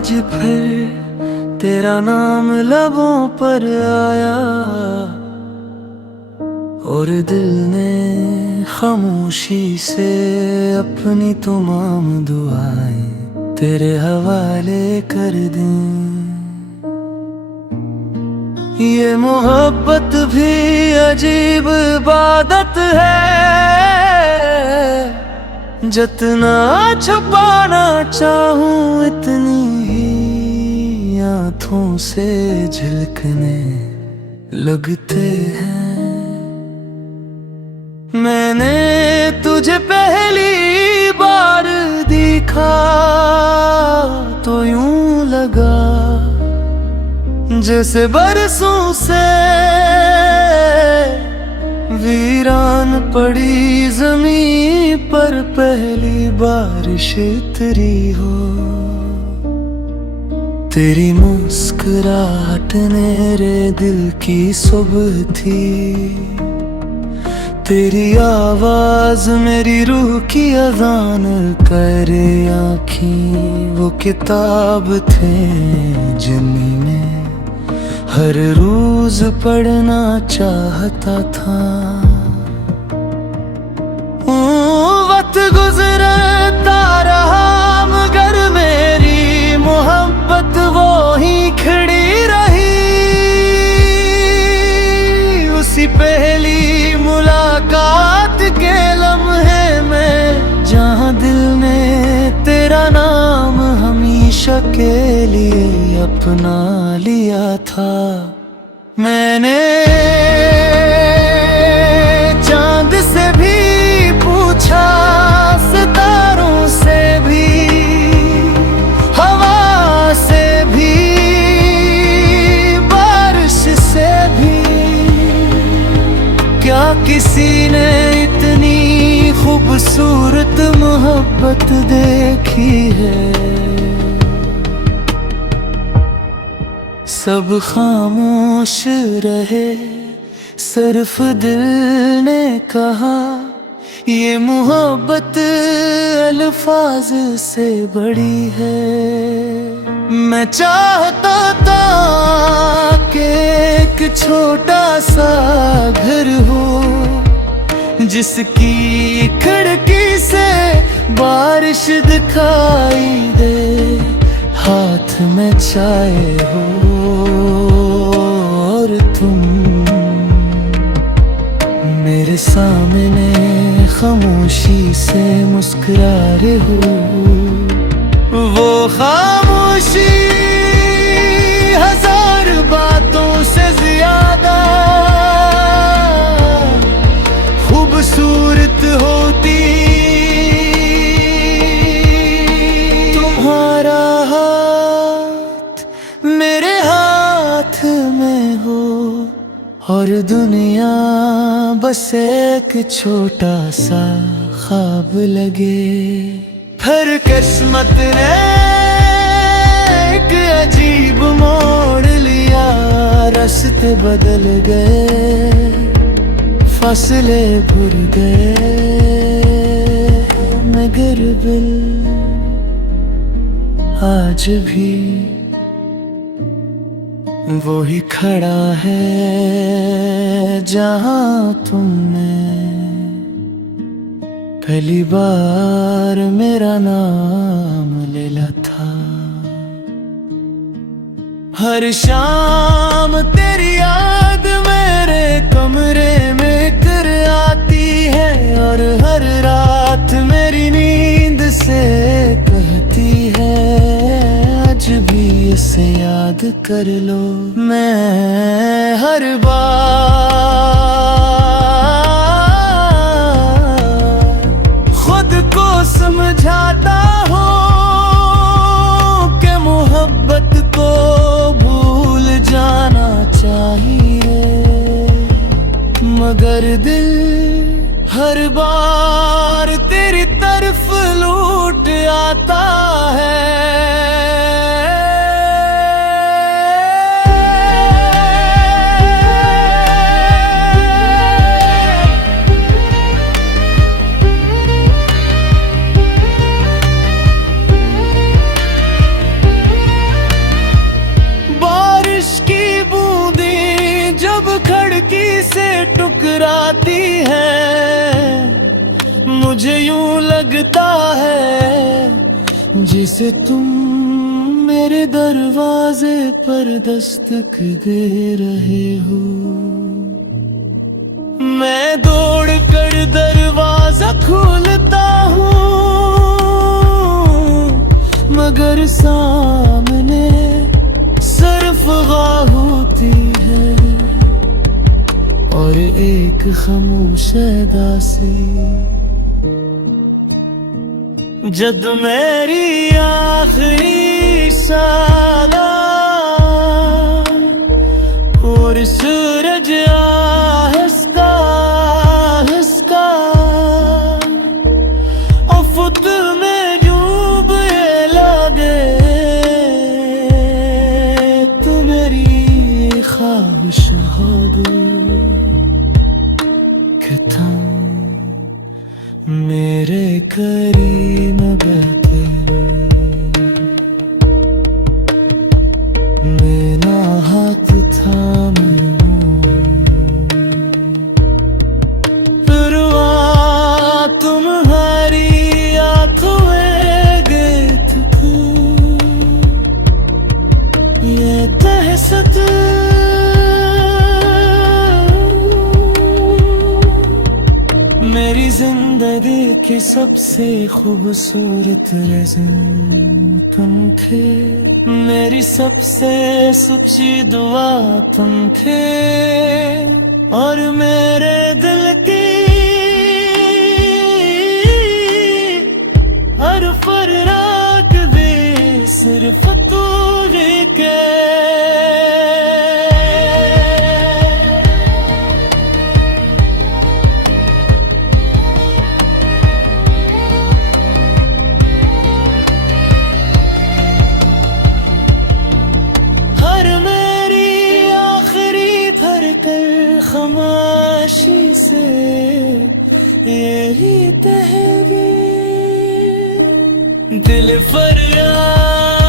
आज फिर तेरा नाम लबों पर आया और दिल ने खामोशी से अपनी तमाम दुआएं तेरे हवाले कर दी। ये मोहब्बत भी अजीब इबादत है, जितना छुपाना चाहूं इतनी ही आँखों से झलकने लगते हैं। मैंने तुझे पहली बार देखा तो यूं लगा जैसे बरसों से वीरान पड़ी ज़मीं पर पहली बारिश उतरी हो। तेरी मुस्कुराहट मेरे दिल की सुबह थी, तेरी आवाज मेरी रूह की अज़ान करे। आँखें वो किताब थे जिन्हीं में हर रोज पढ़ना चाहता था। वक्त गुजरता रहा मगर मेरी मोहब्बत वो ही खड़ी रही। उसी पहली मुलाकात के लम्हे में जहाँ दिल ने तेरा नाम हमेशा के लिए अपना लिया था। मैंने चांद से भी पूछा, सितारों से भी, हवा से भी, बारिश से भी, क्या किसी ने इतनी खूबसूरत मोहब्बत देखी है। सब खामोश रहे, सिर्फ दिल ने कहा ये मोहब्बत अल्फाज से बड़ी है। मैं चाहता था कि एक छोटा सा घर हो जिसकी खिड़की से बारिश दिखाई दे, हाथ में चाय हो और तुम मेरे सामने खामोशी से मुस्कुरा रहे हो। वो खामोशी हजार बातों से ज्यादा खूबसूरत होती। तुम्हारा हाथ मेरे हाथ में हो और दुनिया बस एक छोटा सा ख्वाब लगे। फिर किस्मत ने एक अजीब मोड़ लिया, रास्ते बदल गए, फासले भूल गए, मगर दिल आज भी वो ही खड़ा है जहाँ तुमने पहली बार मेरा नाम लेला था। हर शाम तेरी याद मेरे कमरे में कर आती है और हर रात मेरी नींद से कहती है आज भी इसे याद कर लो। मैं हर बार खुद को समझाता हूँ कि मोहब्बत को भूल जाना चाहिए, मगर दिल हर बार तेरी तरफ लौट आता है। जाती है। मुझे यूं लगता है जिसे तुम मेरे दरवाजे पर दस्तक दे रहे हो। मैं दौड़ कर दरवाजा खोलता हूँ, मगर सामने सिर्फ गाह होती है और एक खामोश दासी। जद मेरी आखिरी साला और सूरज आहिस्ता आहिस्ता अफुत में डूब लगे, तो मेरी ख्वाहिश कि तुम मेरे करीब बैठे, मेरा हाथ थामे फिरवा तुम्हारी आंखों में गीत को। ये तहसत मेरी जिंदगी की सबसे खूबसूरत रज़्म तुम थे, मेरी सबसे सच्ची दुआ तुम थे और मेरे दिल की हर फराक भी सिर्फ तू ही के। खामोशी से यही तहगी दिल फरियाद